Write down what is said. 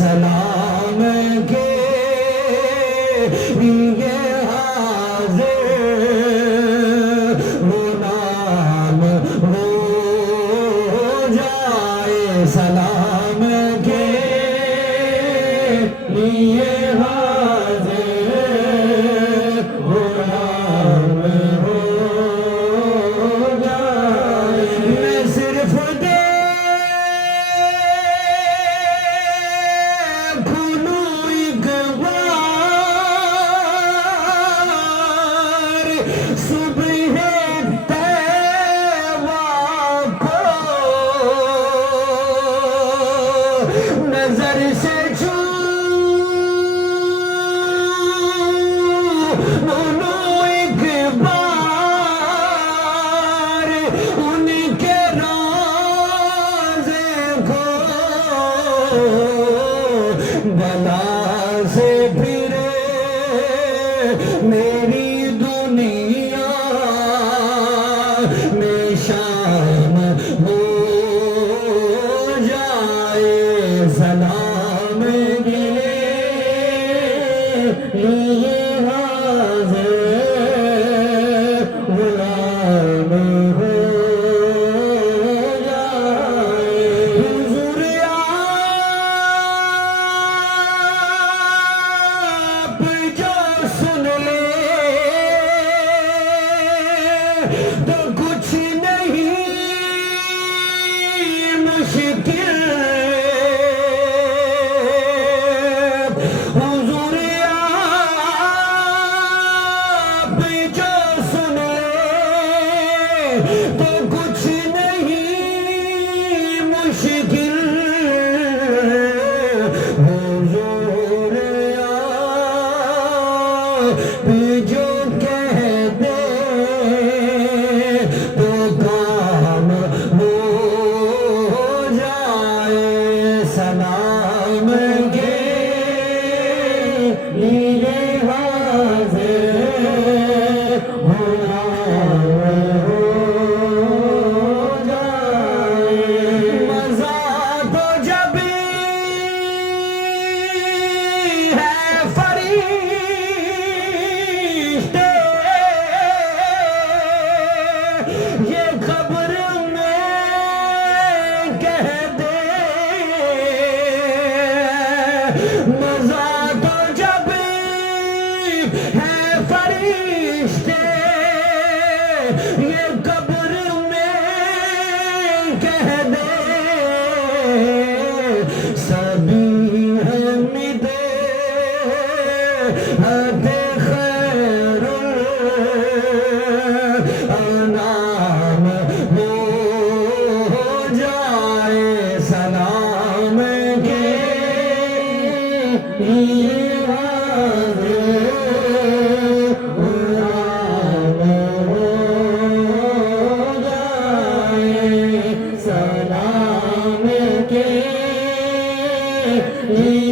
सलाम के लिए हाजिर वो नाम हो जाए। सलाम के लिए हाजिर वो नाम हो जाए। मैं सिर्फ सुबह तैवा को नजर से छूनो एक बार उनके राज़े को बला से फिरे मेरी दुनिया में शाम हो जाए। सलाम के लिए हाज़िर गुलाम हो जाए। हुज़ूर आप जो सुन ले तो कुछ नहीं मुश्किल। हुज़ूर आप जो सुन ले तो कुछ नहीं मुश्किल। हुज़ूर आप जो कह दे तो काम हो जाए। सलाम के लिए हाज़िर गुलाम हो जाए। मज़ा तो जब है फरिश्ते ये खबर में कह दे। मज़ा तो जब है फरिश्ते ये खबर में कह दे। सभी हमीदे हदे खैरुल अनाम हो जाए। सलाम के लिए हाज़िर गुलाम हो जाए। सलाम के लिए